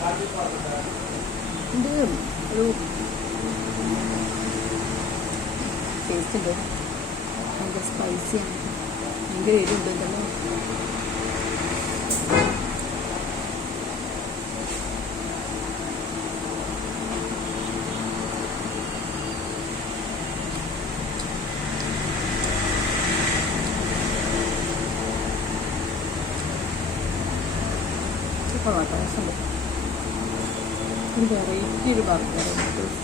근데 요 페이스트도 한국 스파이시 이게 이름 된다나 초코 맛있어 먹어 みたいなシルバーみたいなの